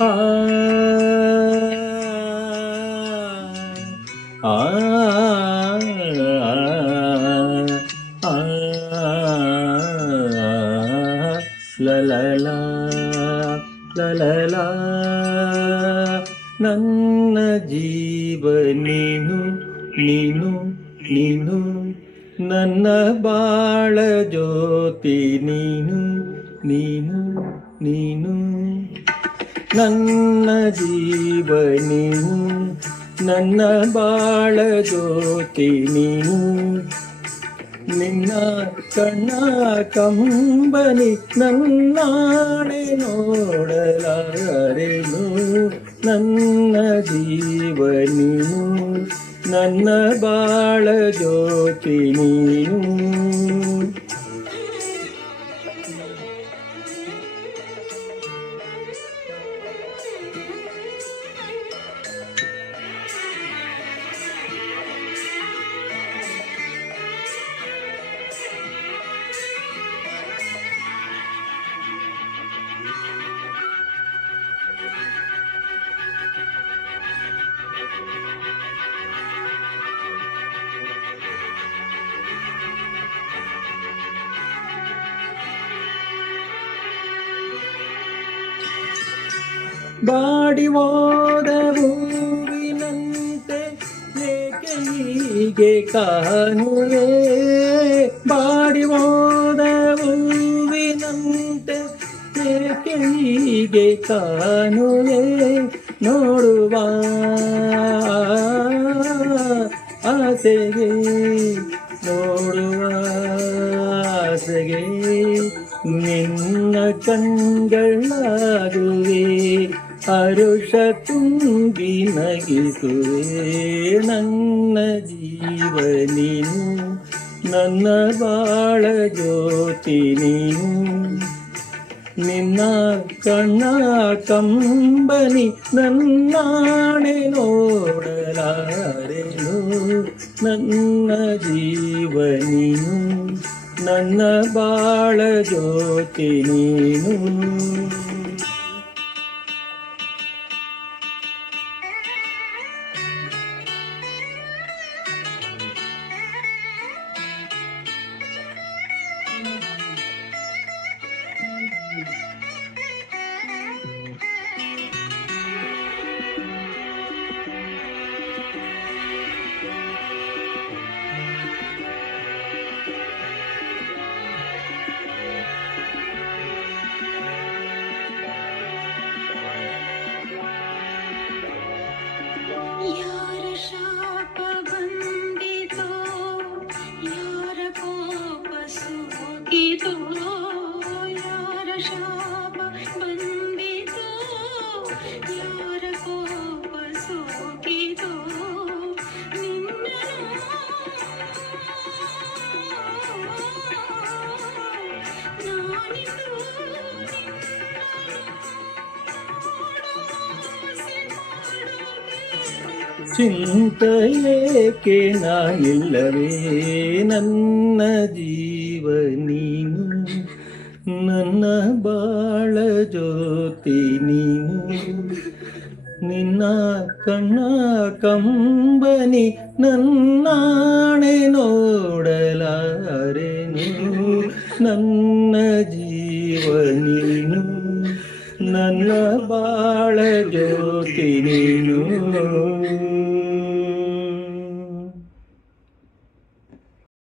ಆ ಆ ಆ ಲಲಲ ಲಲಲ ನನ್ನ ಜೀವ ನೀನು ನೀನು ನೀನು ನನ್ನ ಬಾಳ ಜ್ಯೋತಿ ನೀನು ನೀನು ನೀನು ನನ್ನ ಜೀವ ನೀನು ನನ್ನ ಬಾಳ ಜ್ಯೋತಿ ನೀನು ನಿನ್ನ ಕಣ್ಣ ಕಂಬನಿ ನನ್ನಾಣೆ ನೋಡಲಾರೆನು ನನ್ನ ಜೀವ ನೀನು ನನ್ನ ಬಾಳ ಜ್ಯೋತಿ ನೀನು ಬಾಡಿ ಹೋದ ಹೂವಿನಂತೆ ಏಕೆ ಹೀಗೆ ಕಾಣುವೆ ಬಾಡಿ ಹೋದ ಹೂವಿನಂತೆ ಏಕೆ ಹೀಗೆ ಕಾಣುವೆ ನೋಡುವ ಆಸೆಗೆ ನೋಡುವ ಆಸೆಗೆ ನಿನ್ನ ಕಣ್ಗಳಾಗುವೆ ಹರುಷ ತುಂಬಿ ನಗಿಸುವೆ ನನ್ನ ಜೀವ ನೀನು ನನ್ನ ಬಾಳ ಜ್ಯೋತಿ ನೀನು ನಿನ್ನ ಕಣ್ಣ ಕಂಬನಿ ನನ್ನಾಣೆ ನೋಡಲಾರೆನು ನನ್ನ ಜೀವ ನೀನು ನನ್ನ ಬಾಳ ಜ್ಯೋತಿ ನೀನು ಯಾರ ಶಾಪ ಬಂದಿತೋ ಯಾರ ಕೋಪ ಸೋಕಿತೋ ಯಾರ ಶಾಪ ಬಂದಿತೋ ಯಾರ ಕೋಪ ಸೋಕಿತೋ ನಿನ್ನನು ನಾನಿಂದು ಚಿಂತೆಯೇಕೆ ನಾನಿಲ್ಲವೇ ನನ್ನ ಜೀವ ನೀನು ನನ್ನ ಬಾಳ ಜ್ಯೋತಿ ನೀನು ನಿನ್ನ ಕಣ್ಣ ಕಂಬನಿ ನನ್ನಾಣೆ ನೋಡಲಾರೆನು ನನ್ನ ಜೀವ ನೀನು ನನ್ನ ಬಾಳ ಜ್ಯೋತಿ ನೀನು